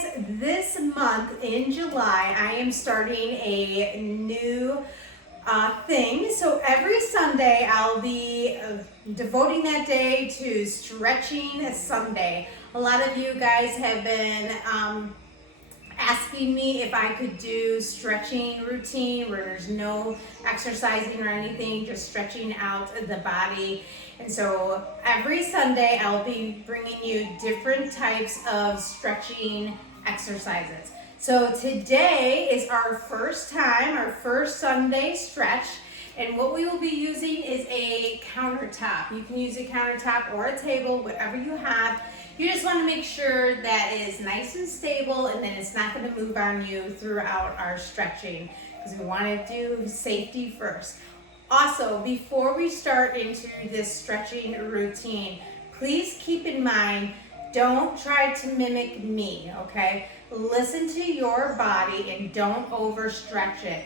guys, this month in July, I am starting a new thing. So every Sunday, I'll be devoting that day to Stretching Sunday. A lot of you guys have been asking me if I could do stretching routine where there's no exercising or anything, just stretching out the body. And so every Sunday I'll be bringing you different types of stretching exercises. So today is our first time, our first Sunday stretch. And what we will be using is a countertop. You can use a countertop or a table, whatever you have. You just want to make sure that it is nice and stable and then it's not going to move on you throughout our stretching because we want to do safety first. Also, before we start into this stretching routine, please keep in mind, don't try to mimic me, okay? Listen to your body and don't overstretch it.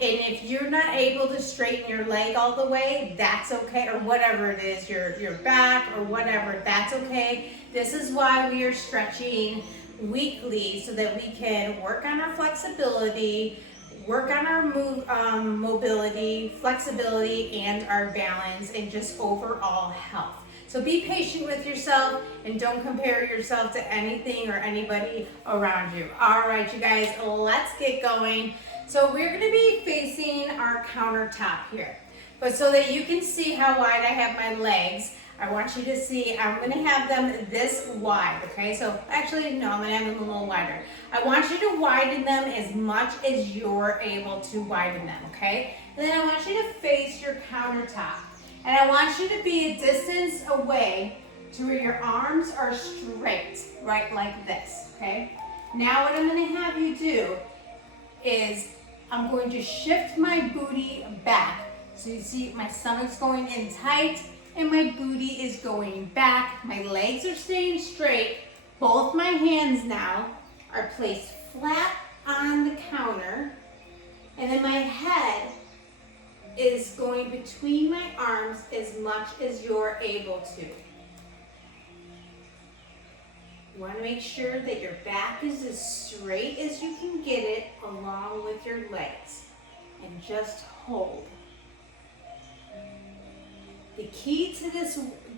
And if you're not able to straighten your leg all the way, that's okay, or whatever it is, your back or whatever, that's okay. This is why we are stretching weekly, so that we can work on our flexibility, work on our mobility, flexibility, and our balance, and just overall health. So be patient with yourself and don't compare yourself to anything or anybody around you. All right, you guys, let's get going. So we're gonna be facing our countertop here. But so that you can see how wide I have my legs, I want you to see, I'm gonna have them this wide, okay? So actually, no, I'm gonna have them a little wider. I want you to widen them as much as you're able to widen them, okay? And then I want you to face your countertop. And I want you to be a distance away to where your arms are straight, right like this, okay? Now what I'm gonna have you do is I'm going to shift my booty back. So you see my stomach's going in tight and my booty is going back. My legs are staying straight. Both my hands now are placed flat on the counter. And then my head is going between my arms as much as you're able to. You want to make sure that your back is as straight as you can get it along with your legs. And just hold. The key to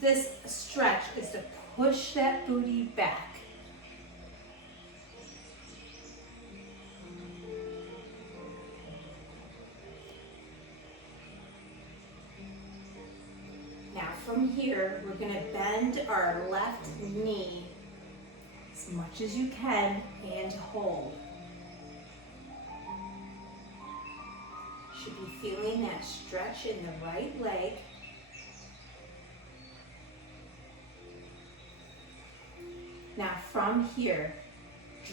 this stretch is to push that booty back. Now from here, we're going to bend our left knee as much as you can and hold. Should be feeling that stretch in the right leg. Now from here,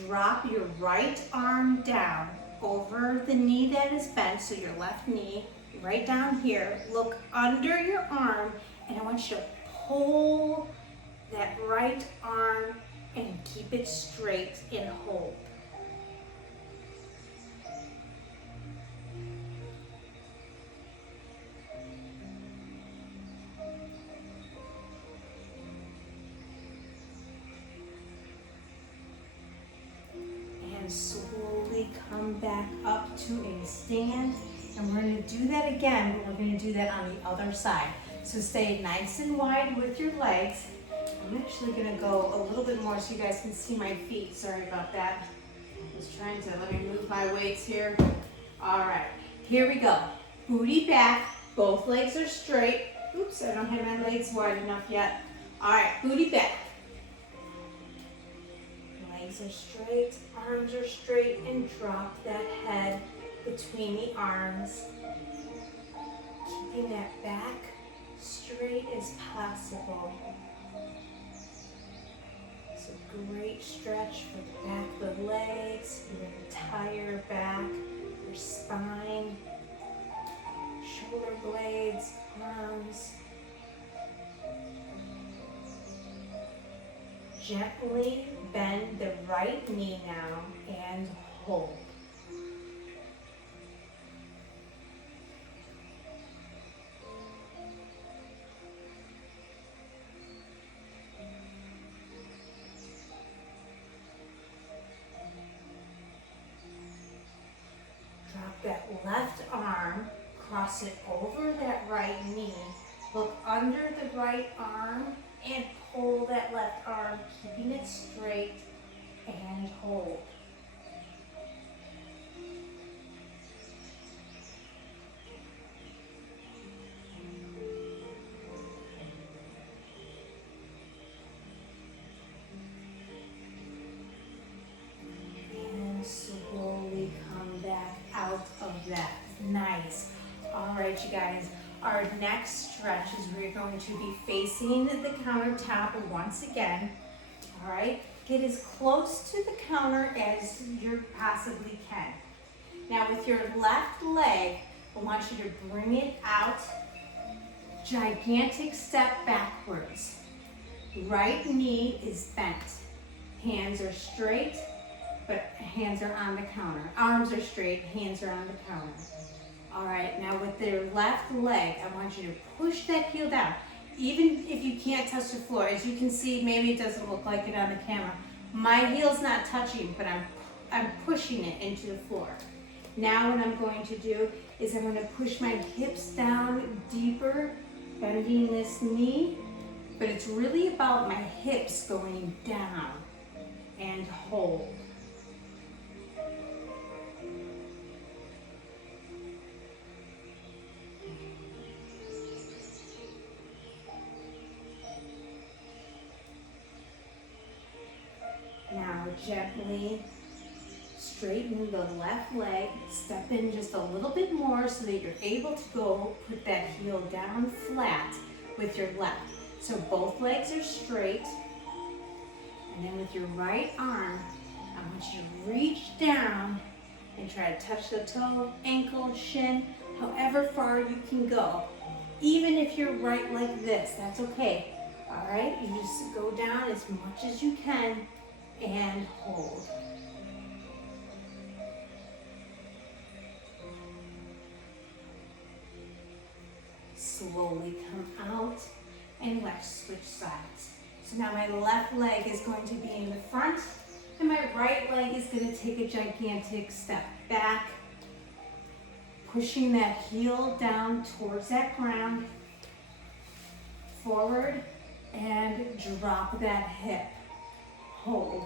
drop your right arm down over the knee that is bent, so your left knee, right down here. Look under your arm, and I want you to pull that right arm and keep it straight and hold. And slowly come back up to a stand. And we're going to do that again, but we're going to do that on the other side. So stay nice and wide with your legs. I'm actually going to go a little bit more so you guys can see my feet. Sorry about that. I was trying to, let me move my weights here. All right, here we go. Booty back, both legs are straight. Oops, I don't have my legs wide enough yet. All right, booty back. Legs are straight, arms are straight, and drop that head between the arms. Keeping that back straight as possible. It's a great stretch for the back of the legs, your entire back, your spine, shoulder blades, arms. Gently bend the right knee now and hold. that left arm, cross it over that right knee, look under the right arm, and pull that left arm, keeping it straight, and hold. And slowly come back out of that. Nice. All right, you guys. Our next stretch is we're going to be facing the countertop once again. All right. Get as close to the counter as you possibly can. Now with your left leg, I want you to bring it out. Gigantic step backwards. Right knee is bent. Hands are straight, but hands are on the counter. Arms are straight, hands are on the counter. All right, now with your left leg, I want you to push that heel down. Even if you can't touch the floor, as you can see, maybe it doesn't look like it on the camera. My heel's not touching, but I'm pushing it into the floor. Now what I'm going to do is I'm going to push my hips down deeper, bending this knee, but it's really about my hips going down, and hold. Now gently straighten the left leg, step in just a little bit more so that you're able to go put that heel down flat with your left. So both legs are straight. And then with your right arm, I want you to reach down and try to touch the toe, ankle, shin, however far you can go. Even if you're right like this, that's okay. All right, you just go down as much as you can and hold. Slowly come out and let's switch sides. So now my left leg is going to be in the front and my right leg is going to take a gigantic step back, pushing that heel down towards that ground, forward, and drop that hip. Hold.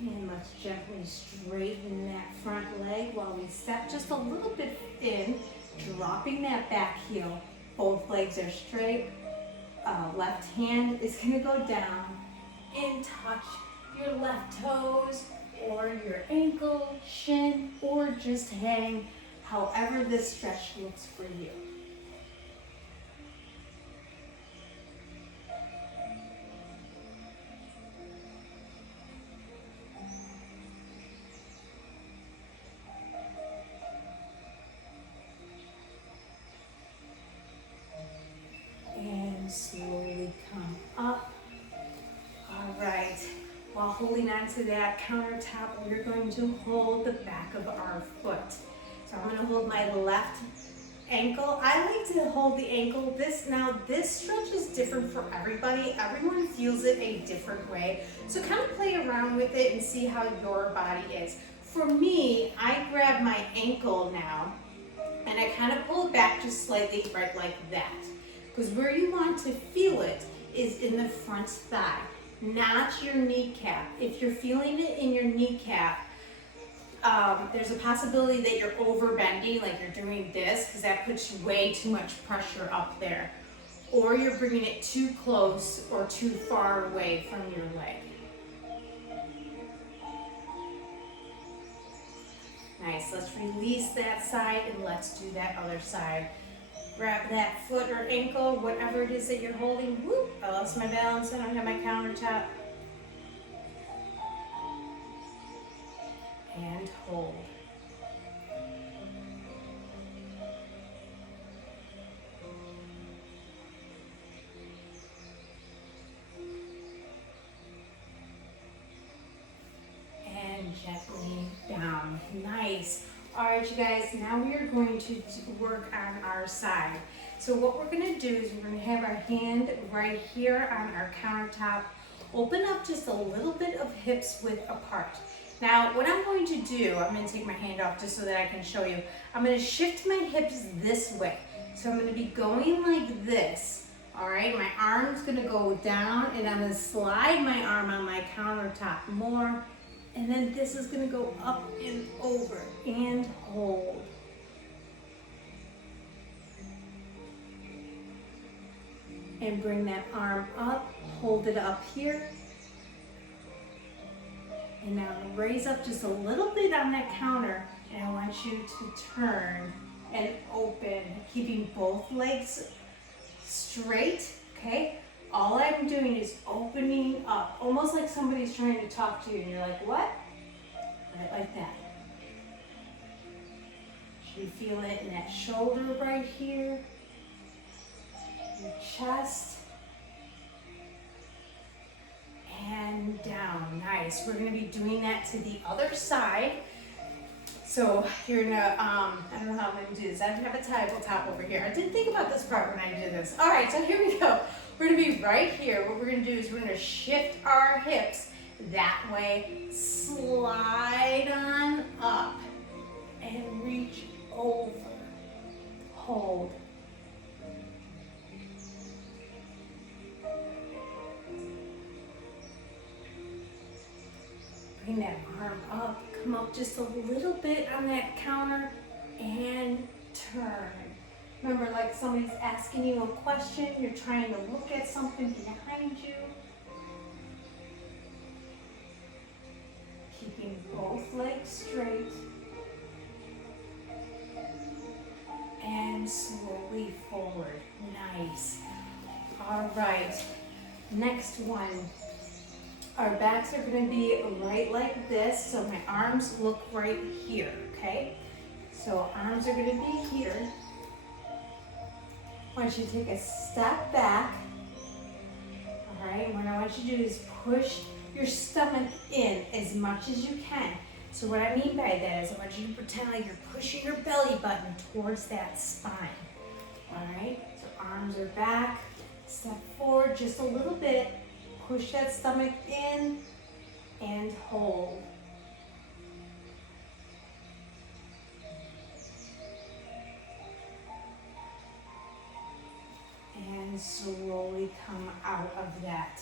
And let's gently straighten that front leg while we step just a little bit in, dropping that back heel. Both legs are straight. Left hand is going to go down and touch your left toes or your ankle, shin, or just hang, however this stretch looks for you. Slowly come up. All right. While holding on to that countertop, we're going to hold the back of our foot. So I'm going to hold my left ankle. I like to hold the ankle. This stretch is different for everybody. Everyone feels it a different way. So kind of play around with it and see how your body is. For me, I grab my ankle now and I kind of pull it back just slightly, right like that. Because where you want to feel it is in the front thigh, not your kneecap. If you're feeling it in your kneecap, there's a possibility that you're overbending, like you're doing this, because that puts way too much pressure up there. Or you're bringing it too close or too far away from your leg. Nice, let's release that side and let's do that other side. Grab that foot or ankle, whatever it is that you're holding. Whoop, I lost my balance, I don't have my countertop. And hold. And gently down. down. Nice. All right, you guys, now we are going to work on our side. So what we're gonna do is we're gonna have our hand right here on our countertop. Open up just a little bit of hips width apart. Now, what I'm going to do, I'm gonna take my hand off just so that I can show you. I'm gonna shift my hips this way. So I'm gonna be going like this. All right, my arm's gonna go down and I'm gonna slide my arm on my countertop more. And then this is gonna go up and over and hold. And bring that arm up, hold it up here. And now raise up just a little bit on that counter, and I want you to turn and open, keeping both legs straight, okay? All I'm doing is opening up, almost like somebody's trying to talk to you, and you're like, what? Right like that. You feel it in that shoulder right here, your chest, and down. Nice. We're going to be doing that to the other side. So you're gonna, I don't know how I'm gonna do this. I have a tabletop over here. I didn't think about this part when I did this. All right, so here we go. We're gonna be right here. What we're gonna do is we're gonna shift our hips that way, slide on up, and reach over. Hold. Bring that arm up, come up just a little bit on that counter and turn. Remember, like somebody's asking you a question, you're trying to look at something behind you. Keeping both legs straight. And slowly forward. Nice. All right, next one. Our backs are going to be right like this, so my arms look right here, okay? So arms are going to be here. I want you to take a step back, all right? What I want you to do is push your stomach in as much as you can. So what I mean by that is I want you to pretend like you're pushing your belly button towards that spine, all right? So arms are back, step forward just a little bit. Push that stomach in and hold. And slowly come out of that.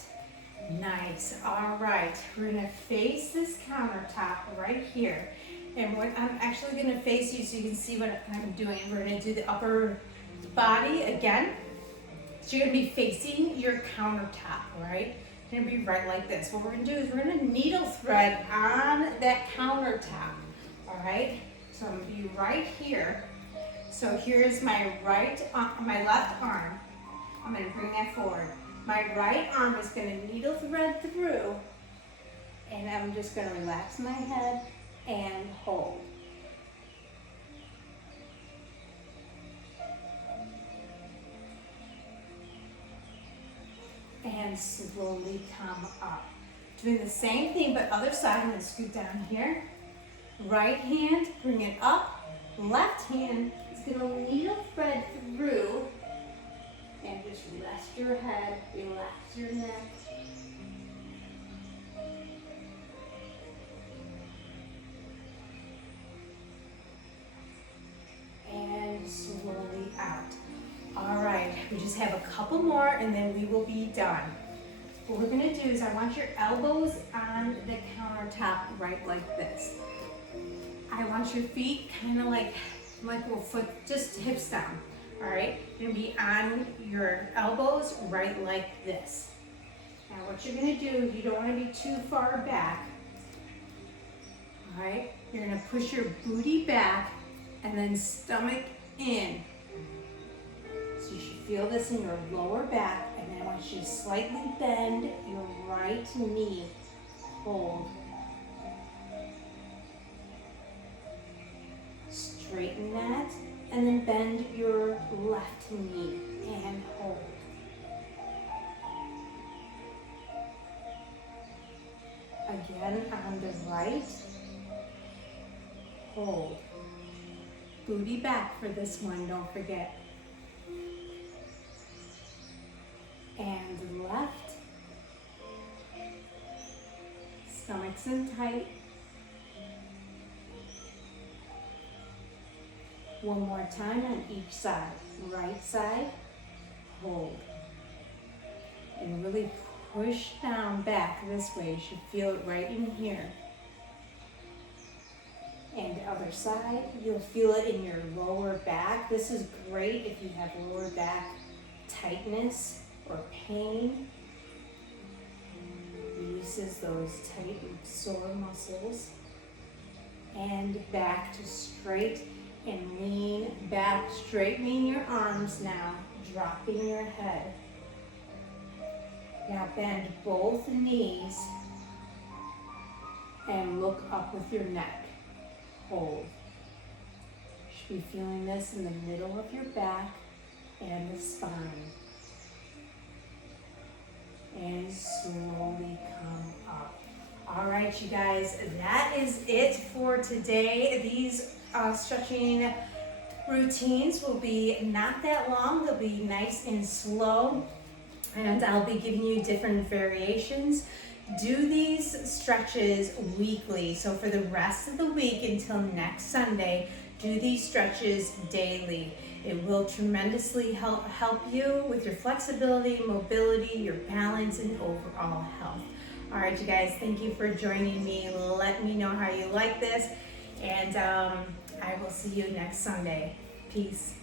Nice. All right. We're going to face this countertop right here. And what I'm actually going to face you so you can see what I'm doing. We're going to do the upper body again. So you're going to be facing your countertop, right? Gonna be right like this. What we're gonna do is we're gonna needle thread on that countertop, all right? So I'm gonna be right here. So here's my my left arm. I'm gonna bring that forward. My right arm is gonna needle thread through, and I'm just gonna relax my head and hold. And slowly come up. Doing the same thing, but other side. I'm going to scoot down here. Right hand, bring it up. Left hand is going to needle thread through. And just rest your head, relax your neck. And slowly out. All right, we just have a couple more and then we will be done. What we're gonna do is I want your elbows on the countertop right like this. I want your feet kind of like a foot, just hips down, all right? You're gonna be on your elbows right like this. Now what you're gonna do, you don't wanna be too far back, all right? You're gonna push your booty back and then stomach in. So you should feel this in your lower back, and then I want you to slightly bend your right knee. Hold. Straighten that, and then bend your left knee and hold. Again on the right. hold. Booty back for this one, don't forget. And left. Stomach's in tight. One more time on each side. Right side, hold. And really push down back this way. You should feel it right in here. And the other side, you'll feel it in your lower back. This is great if you have lower back tightness or pain. Releases those tight and sore muscles. And back to straight and lean back. Straightening your arms now, dropping your head. Now bend both knees and look up with your neck. Hold. You should be feeling this in the middle of your back and the spine. And slowly come up. All right, you guys, that is it for today. These stretching routines will be not that long. They'll be nice and slow. And I'll be giving you different variations. Do these stretches weekly. So for the rest of the week until next Sunday, do these stretches daily. It will tremendously help you with your flexibility, mobility, your balance, and overall health. All right, you guys, thank you for joining me. Let me know how you like this. And I will see you next Sunday. Peace.